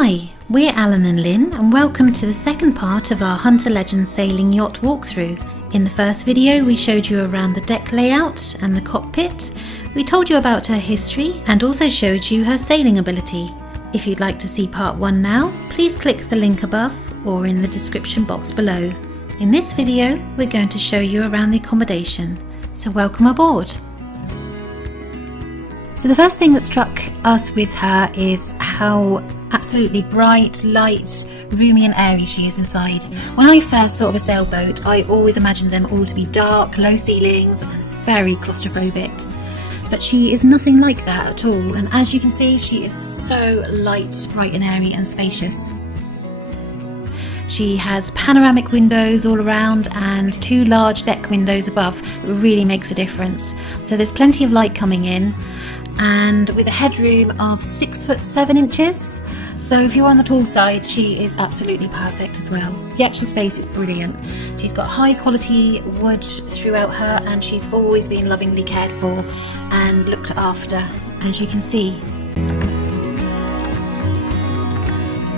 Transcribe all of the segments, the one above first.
Hi, we're Alan and Lynn and welcome to the second part of our Hunter Legend sailing yacht walkthrough. In the first video we showed you around the deck layout and the cockpit. We told you about her history and also showed you her sailing ability. If you'd like to see part 1 now, please click the link above or in the description box below. In this video we're going to show you around the accommodation, so welcome aboard. So the first thing that struck us with her is how absolutely bright, light, roomy and airy she is inside. When I first thought of a sailboat, I always imagined them all to be dark, low ceilings and very claustrophobic. But she is nothing like that at all, and as you can see, she is so light, bright and airy and spacious. She has panoramic windows all around and 2 large deck windows above. It really makes a difference. So there's plenty of light coming in, and with a headroom of 6'7". So if you're on the tall side, she is absolutely perfect as well. The actual space is brilliant. She's got high quality wood throughout her, and she's always been lovingly cared for and looked after, as you can see.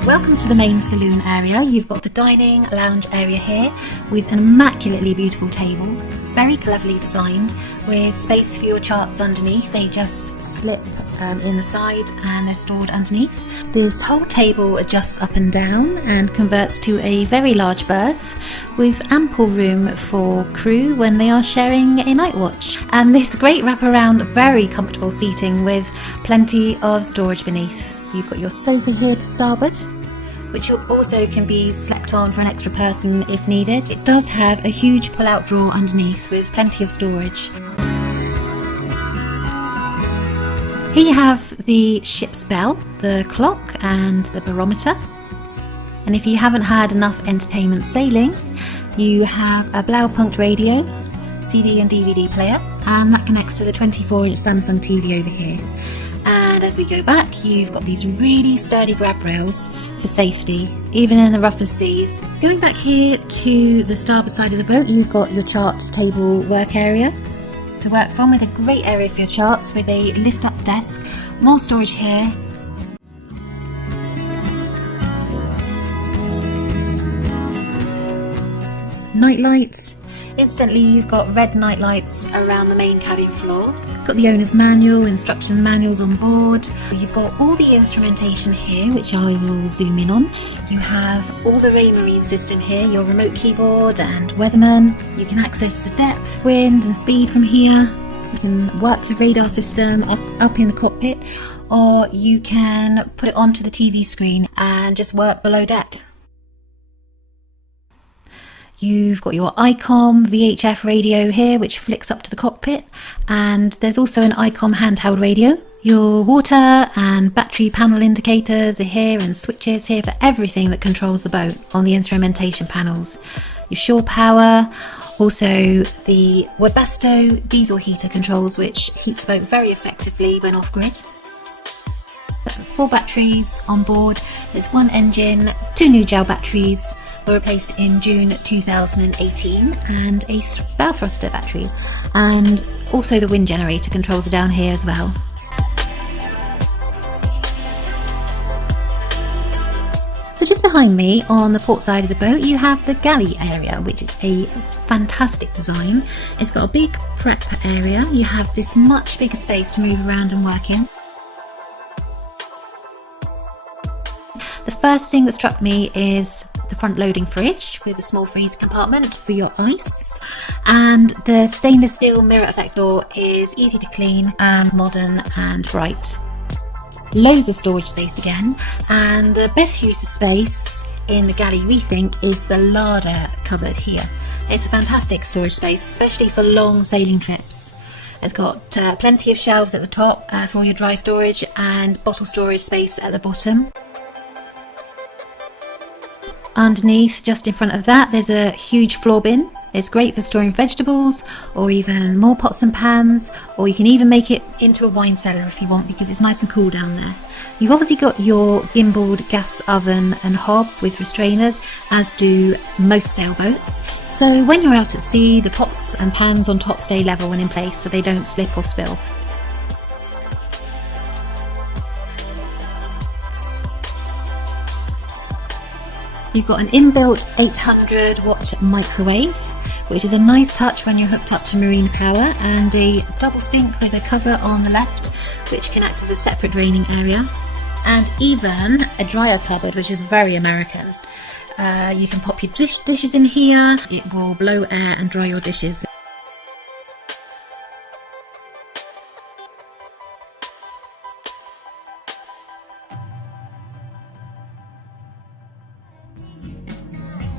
Welcome to the main saloon area. You've got the dining lounge area here with an immaculately beautiful table, very cleverly designed, with space for your charts underneath. They just slip in the side and they're stored underneath. This whole table adjusts up and down and converts to a very large berth with ample room for crew when they are sharing a night watch. And this great wraparound, very comfortable seating with plenty of storage beneath. You've got your sofa here to starboard, which also can be slept on for an extra person if needed. It does have a huge pull-out drawer underneath with plenty of storage. Here you have the ship's bell, the clock and the barometer. And if you haven't had enough entertainment sailing, you have a Blaupunkt radio, CD and DVD player, and that connects to the 24-inch Samsung TV over here. And as we go back, you've got these really sturdy grab rails for safety, even in the roughest seas. Going back here to the starboard side of the boat, you've got your chart table work area to work from, with a great area for your charts with a lift up desk, more storage here. Night lights. Instantly you've got red night lights around the main cabin floor. Got the owner's manual, instruction manuals on board. You've got all the instrumentation here, which I will zoom in on. You have all the Raymarine system here, your remote keyboard and weatherman. You can access the depth, wind and speed from here. You can work the radar system up in the cockpit, or you can put it onto the TV screen and just work below deck. You've got your ICOM VHF radio here, which flicks up to the cockpit, and there's also an ICOM handheld radio. Your water and battery panel indicators are here, and switches here for everything that controls the boat on the instrumentation panels. Your shore power, also the Webasto diesel heater controls, which heats the boat very effectively when off-grid. 4 batteries on board. There's 1 engine, 2 new gel batteries were replaced in June 2018, and a bow thruster battery, and also the wind generator controls are down here as well. So just behind me on the port side of the boat you have the galley area, which is a fantastic design. It's got a big prep area. You have this much bigger space to move around and work in. The first thing that struck me is the front loading fridge with a small freezer compartment for your ice, and the stainless steel mirror effect door is easy to clean and modern and bright. Loads of storage space again, and the best use of space in the galley we think is the larder cupboard here. It's a fantastic storage space, especially for long sailing trips. It's got plenty of shelves at the top for all your dry storage, and bottle storage space at the bottom. Underneath, just in front of that, there's a huge floor bin. It's great for storing vegetables or even more pots and pans, or you can even make it into a wine cellar if you want, because it's nice and cool down there. You've obviously got your gimbaled gas oven and hob with restrainers, as do most sailboats. So when you're out at sea, the pots and pans on top stay level and in place so they don't slip or spill. You've got an inbuilt 800 watt microwave, which is a nice touch when you're hooked up to marine power, and a double sink with a cover on the left, which can act as a separate draining area, and even a dryer cupboard, which is very American. You can pop your dishes in here. It will blow air and dry your dishes.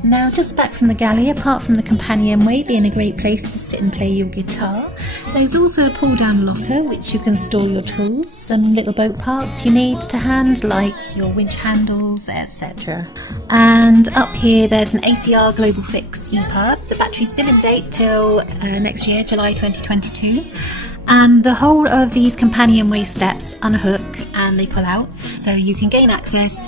Now, just back from the galley, apart from the companionway being a great place to sit and play your guitar, there's also a pull down locker which you can store your tools, some little boat parts you need to hand like your winch handles, etc. And up here there's an ACR Global Fix EPUB. The battery's still in date till next year, July 2022. And the whole of these companionway steps unhook and they pull out, so you can gain access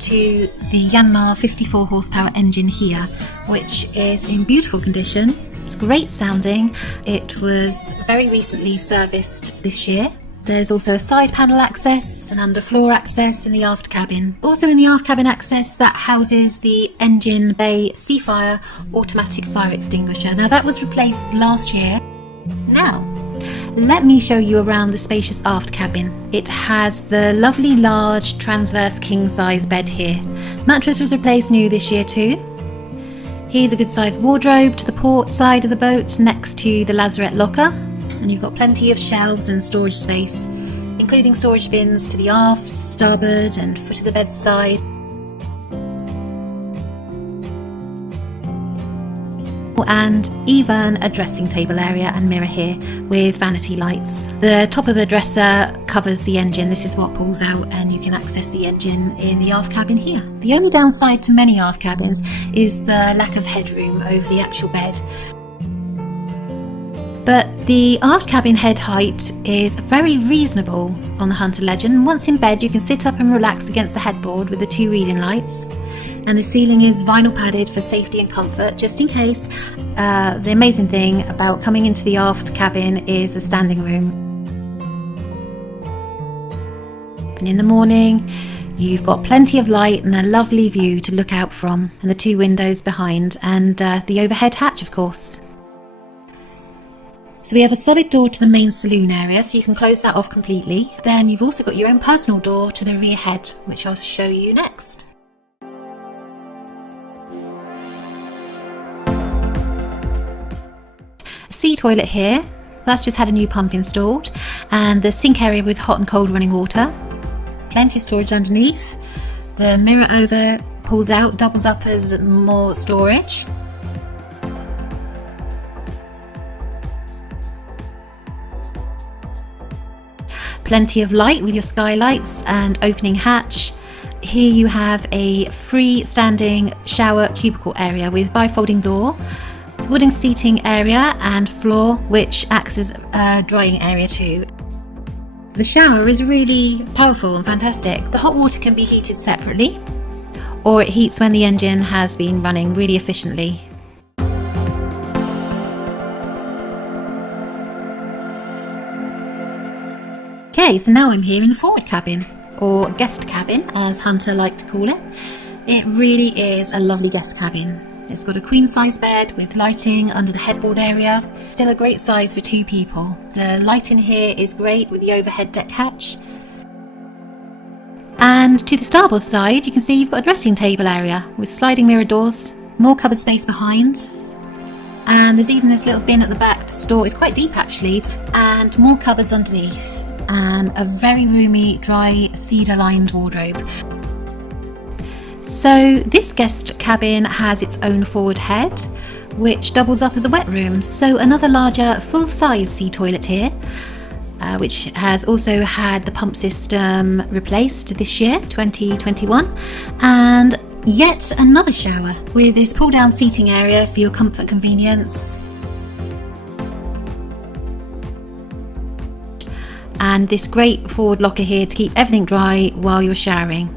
to the Yanmar 54 horsepower engine here, which is in beautiful condition. It's great sounding. It was very recently serviced this year. There's also a side panel access and underfloor access in the aft cabin. Also in the aft cabin access that houses the engine bay Seafire automatic fire extinguisher. Now that was replaced last year. Now let me show you around the spacious aft cabin. It has the lovely large transverse king size bed here. Mattress was replaced new this year too. Here's a good sized wardrobe to the port side of the boat next to the lazarette locker, and you've got plenty of shelves and storage space, including storage bins to the aft, starboard and foot of the bedside. And even a dressing table area and mirror here with vanity lights. The top of the dresser covers the engine. This is what pulls out and you can access the engine in the aft cabin here. The only downside to many aft cabins is the lack of headroom over the actual bed. But the aft cabin head height is very reasonable on the Hunter Legend. Once in bed you can sit up and relax against the headboard with the 2 reading lights. And the ceiling is vinyl padded for safety and comfort, just in case. The amazing thing about coming into the aft cabin is the standing room. And in the morning, you've got plenty of light and a lovely view to look out from, and the 2 windows behind, and the overhead hatch, of course. So we have a solid door to the main saloon area, so you can close that off completely. Then you've also got your own personal door to the rear head, which I'll show you next. Sea toilet here, that's just had a new pump installed, and the sink area with hot and cold running water. Plenty of storage underneath. The mirror over pulls out, doubles up as more storage. Plenty of light with your skylights and opening hatch. Here you have a free-standing shower cubicle area with bifolding door, wooden seating area and floor, which acts as a drying area too. The shower is really powerful and fantastic. The hot water can be heated separately, or it heats when the engine has been running really efficiently. Okay, so now I'm here in the forward cabin, or guest cabin as Hunter liked to call it. It really is a lovely guest cabin. It's got a queen size bed with lighting under the headboard area. Still a great size for 2 people. The light in here is great with the overhead deck hatch. And to the starboard side you can see you've got a dressing table area with sliding mirror doors, more cupboard space behind, and there's even this little bin at the back to store. It's quite deep actually, and more cupboards underneath, and a very roomy dry cedar lined wardrobe. So this guest cabin has its own forward head, which doubles up as a wet room. So another larger full-size sea toilet here, which has also had the pump system replaced this year, 2021, and yet another shower with this pull-down seating area for your comfort convenience. And this great forward locker here to keep everything dry while you're showering.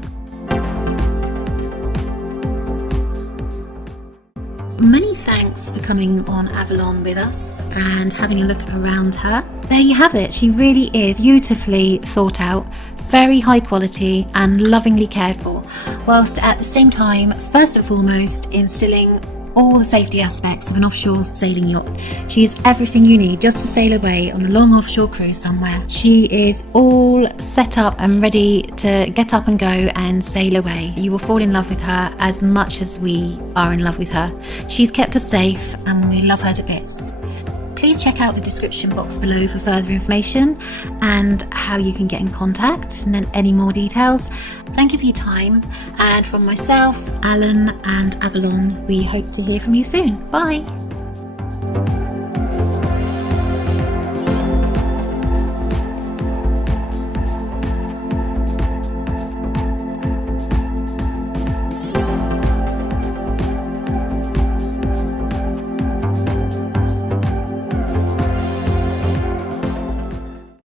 Many thanks for coming on Avalon with us and having a look around her. There you have it. She really is beautifully thought out, very high quality and lovingly cared for. whilst at the same time, first and foremost, instilling all the safety aspects of an offshore sailing yacht. She is everything you need just to sail away on a long offshore cruise somewhere. She is all set up and ready to get up and go and sail away. You will fall in love with her as much as we are in love with her. She's kept us safe and we love her to bits. Please check out the description box below for further information and how you can get in contact and then any more details. Thank you for your time, and from myself, Alan and Avalon, we hope to hear from you soon. Bye!